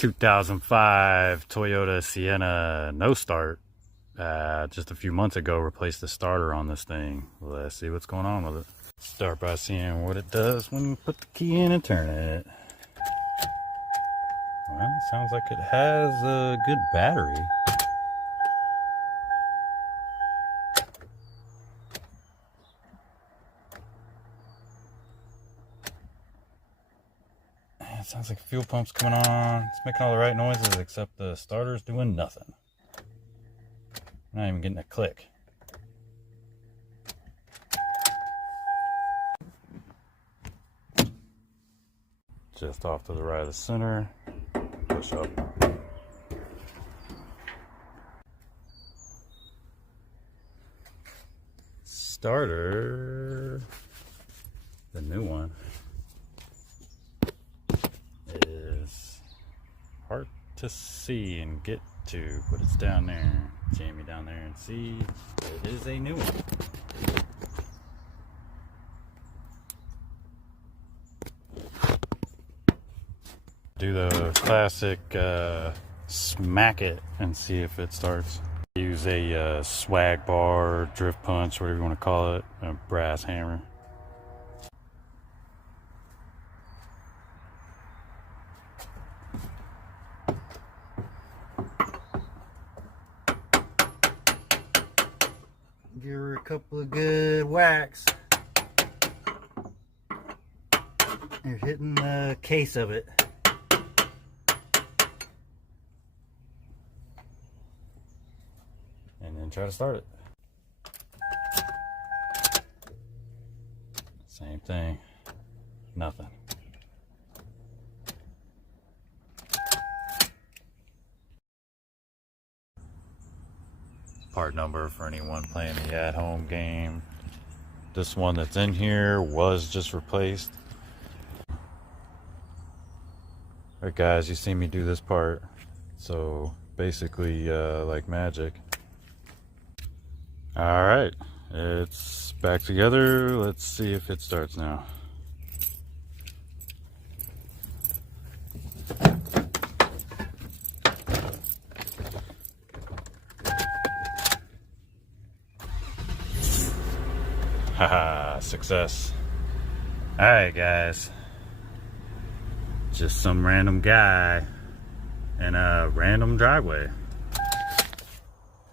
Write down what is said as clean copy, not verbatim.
2005 Toyota Sienna No Start. Just a few months ago replaced the starter on this thing. Let's see what's going on with it. Start by seeing what it does when you put the key in and turn it. Well, it sounds like it has a good battery. It sounds like fuel pump's coming on. It's making all the right noises except the starter's doing nothing. Not even getting a click. Just off to the right of the center. Push up. Starter, the new one, is hard to see and get to, but it's down there. Jam me down there and see. It is a new one. Do the classic smack it and see if it starts. Use a swag bar, drift punch, whatever you want to call it, a brass hammer. Give her a couple of good whacks. You're hitting the case of it. And then try to start it. Same thing. Nothing. Part number for anyone playing the at-home game. This one that's in here was just replaced. Alright guys, you see me do this part. So basically like magic. Alright, it's back together. Let's see if it starts now. Haha, success. Alright guys, just some random guy in a random driveway.